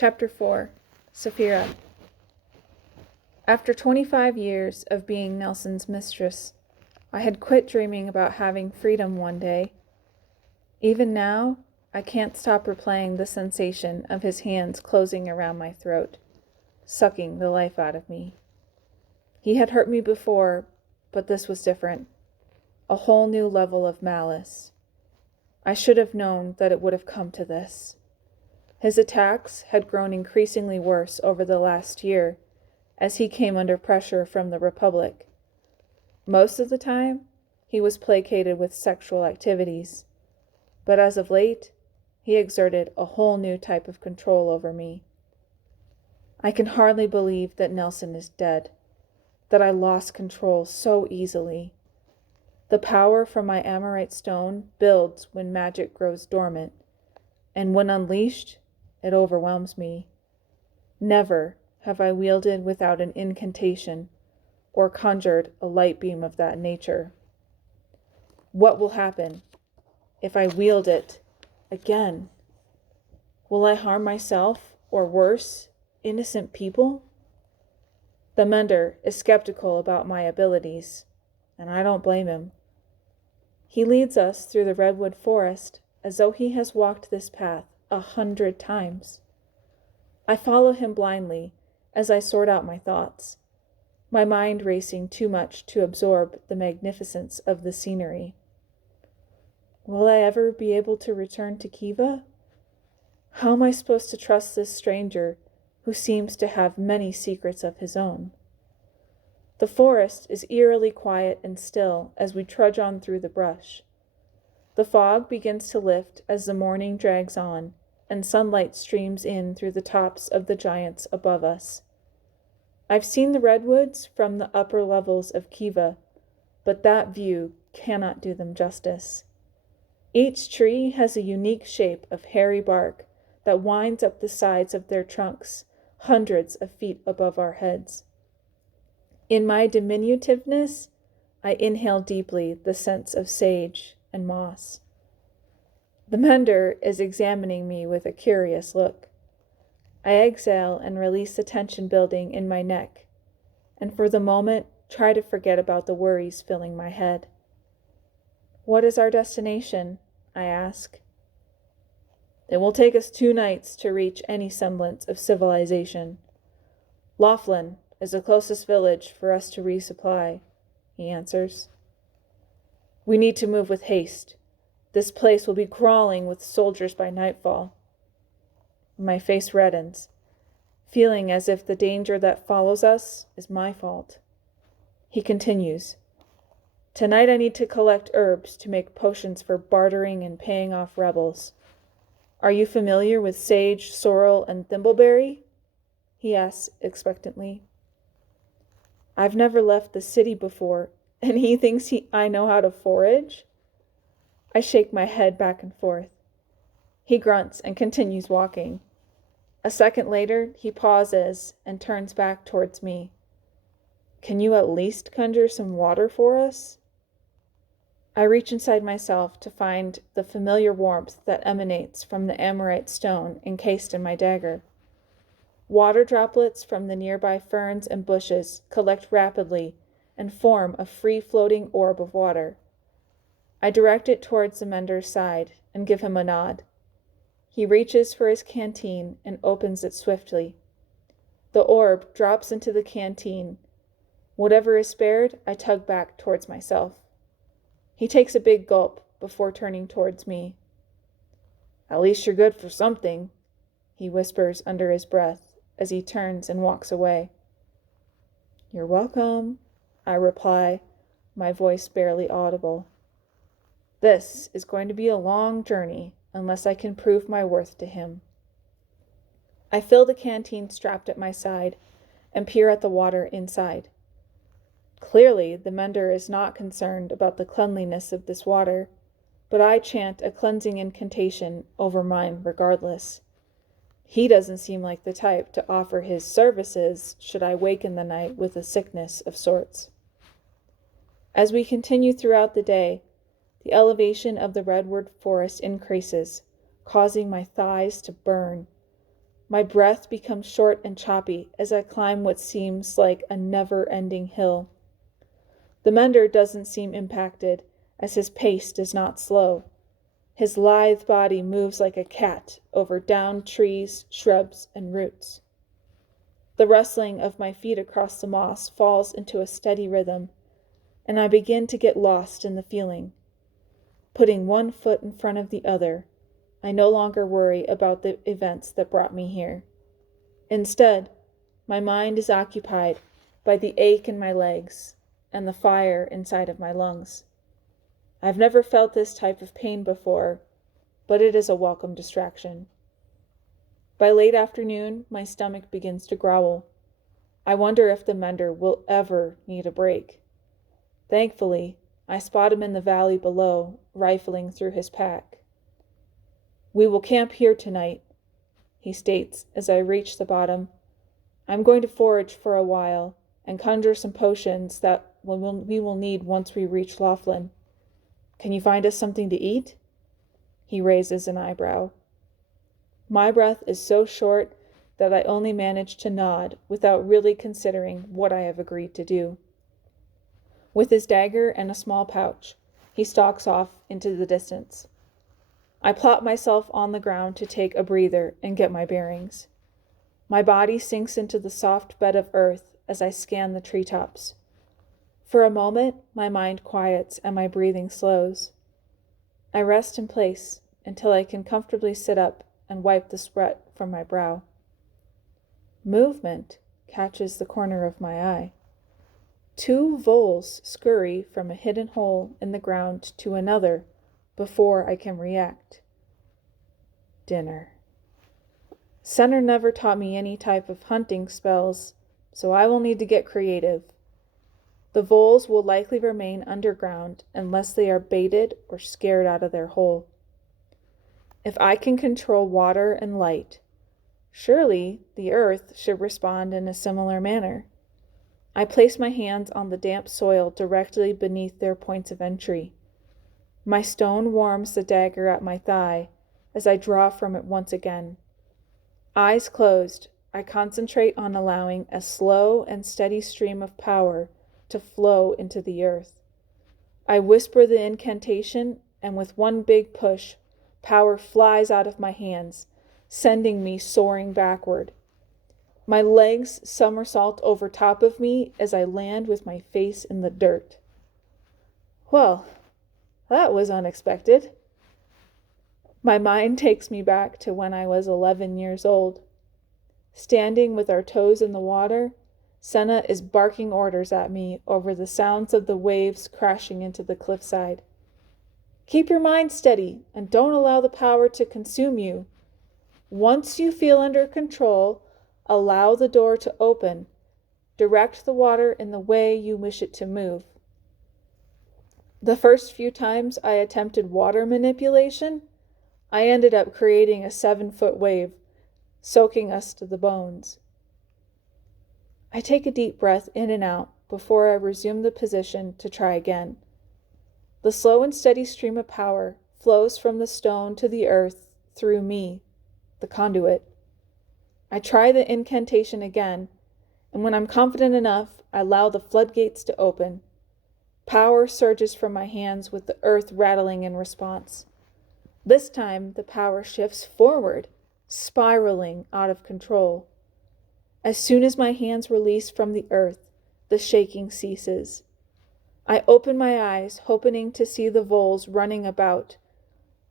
Chapter 4. Sapphira. After 25 years of being Nelson's mistress, I had quit dreaming about having freedom one day. Even now, I can't stop replaying the sensation of his hands closing around my throat, sucking the life out of me. He had hurt me before, but this was different. A whole new level of malice. I should have known that it would have come to this. His attacks had grown increasingly worse over the last year, as he came under pressure from the Republic. Most of the time, he was placated with sexual activities, but as of late, he exerted a whole new type of control over me. I can hardly believe that Nelson is dead, that I lost control so easily. The power from my Amorite stone builds when magic grows dormant, and when unleashed, it overwhelms me. Never have I wielded without an incantation or conjured a light beam of that nature. What will happen if I wield it again? Will I harm myself, or worse, innocent people? The Mender is skeptical about my abilities, and I don't blame him. He leads us through the redwood forest as though he has walked this path 100 times. I follow him blindly as I sort out my thoughts, my mind racing too much to absorb the magnificence of the scenery. Will I ever be able to return to Kiva? How am I supposed to trust this stranger who seems to have many secrets of his own? The forest is eerily quiet and still as we trudge on through the brush. The fog begins to lift as the morning drags on, and sunlight streams in through the tops of the giants above us. I've seen the redwoods from the upper levels of Kiva, but that view cannot do them justice. Each tree has a unique shape of hairy bark that winds up the sides of their trunks, hundreds of feet above our heads. In my diminutiveness, I inhale deeply the scents of sage and moss. The Mender is examining me with a curious look. I exhale and release the tension building in my neck, and for the moment try to forget about the worries filling my head. What is our destination? I ask. It will take us 2 nights to reach any semblance of civilization. Laughlin is the closest village for us to resupply, he answers. We need to move with haste. This place will be crawling with soldiers by nightfall. My face reddens, feeling as if the danger that follows us is my fault. He continues, Tonight I need to collect herbs to make potions for bartering and paying off rebels. Are you familiar with sage, sorrel, and thimbleberry? He asks expectantly. I've never left the city before, and he thinks I know how to forage? I shake my head back and forth. He grunts and continues walking. A second later, he pauses and turns back towards me. Can you at least conjure some water for us? I reach inside myself to find the familiar warmth that emanates from the Amorite stone encased in my dagger. Water droplets from the nearby ferns and bushes collect rapidly and form a free-floating orb of water. I direct it towards the Mender's side and give him a nod. He reaches for his canteen and opens it swiftly. The orb drops into the canteen. Whatever is spared, I tug back towards myself. He takes a big gulp before turning towards me. At least you're good for something, he whispers under his breath as he turns and walks away. You're welcome, I reply, my voice barely audible. This is going to be a long journey unless I can prove my worth to him. I fill the canteen strapped at my side and peer at the water inside. Clearly, the Mender is not concerned about the cleanliness of this water, but I chant a cleansing incantation over mine regardless. He doesn't seem like the type to offer his services should I wake in the night with a sickness of sorts. As we continue throughout the day, the elevation of the redwood forest increases, causing my thighs to burn. My breath becomes short and choppy as I climb what seems like a never-ending hill. The mender doesn't seem impacted, as his pace does not slow. His lithe body moves like a cat over downed trees, shrubs, and roots. The rustling of my feet across the moss falls into a steady rhythm, and I begin to get lost in the feeling. Putting one foot in front of the other, I no longer worry about the events that brought me here. Instead, my mind is occupied by the ache in my legs and the fire inside of my lungs. I've never felt this type of pain before, but it is a welcome distraction. By late afternoon, my stomach begins to growl. I wonder if the mender will ever need a break. Thankfully, I spot him in the valley below, rifling through his pack. "We will camp here tonight," he states as I reach the bottom. "I'm going to forage for a while and conjure some potions that we will need once we reach Laughlin. Can you find us something to eat?" He raises an eyebrow. My breath is so short that I only manage to nod without really considering what I have agreed to do. With his dagger and a small pouch, he stalks off into the distance. I plop myself on the ground to take a breather and get my bearings. My body sinks into the soft bed of earth as I scan the treetops. For a moment, my mind quiets and my breathing slows. I rest in place until I can comfortably sit up and wipe the sweat from my brow. Movement catches the corner of my eye. 2 voles scurry from a hidden hole in the ground to another before I can react. Dinner. Senner never taught me any type of hunting spells, so I will need to get creative. The voles will likely remain underground unless they are baited or scared out of their hole. If I can control water and light, surely the earth should respond in a similar manner. I place my hands on the damp soil directly beneath their points of entry. My stone warms the dagger at my thigh as I draw from it once again. Eyes closed, I concentrate on allowing a slow and steady stream of power to flow into the earth. I whisper the incantation, and with one big push, power flies out of my hands, sending me soaring backward. My legs somersault over top of me as I land with my face in the dirt. Well, that was unexpected. My mind takes me back to when I was 11 years old. Standing with our toes in the water, Senna is barking orders at me over the sounds of the waves crashing into the cliffside. "Keep your mind steady and don't allow the power to consume you. Once you feel under control, allow the door to open. Direct the water in the way you wish it to move." The first few times I attempted water manipulation, I ended up creating a 7-foot wave, soaking us to the bones. I take a deep breath in and out before I resume the position to try again. The slow and steady stream of power flows from the stone to the earth through me, the conduit. I try the incantation again, and when I'm confident enough, I allow the floodgates to open. Power surges from my hands with the earth rattling in response. This time, the power shifts forward, spiraling out of control. As soon as my hands release from the earth, the shaking ceases. I open my eyes, hoping to see the voles running about,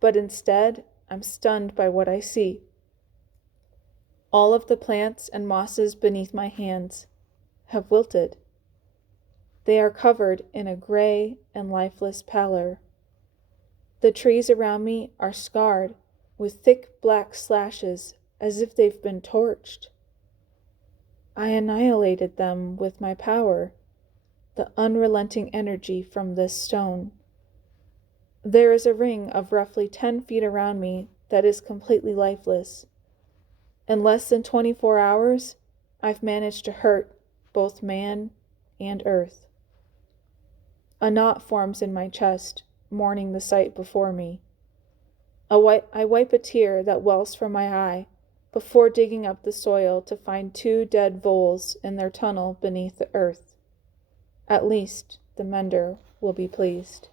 but instead, I'm stunned by what I see. All of the plants and mosses beneath my hands have wilted. They are covered in a gray and lifeless pallor. The trees around me are scarred with thick black slashes as if they've been torched. I annihilated them with my power, the unrelenting energy from this stone. There is a ring of roughly 10 feet around me that is completely lifeless. In less than 24 hours, I've managed to hurt both man and earth. A knot forms in my chest, mourning the sight before me. I wipe a tear that wells from my eye before digging up the soil to find 2 dead voles in their tunnel beneath the earth. At least the mender will be pleased.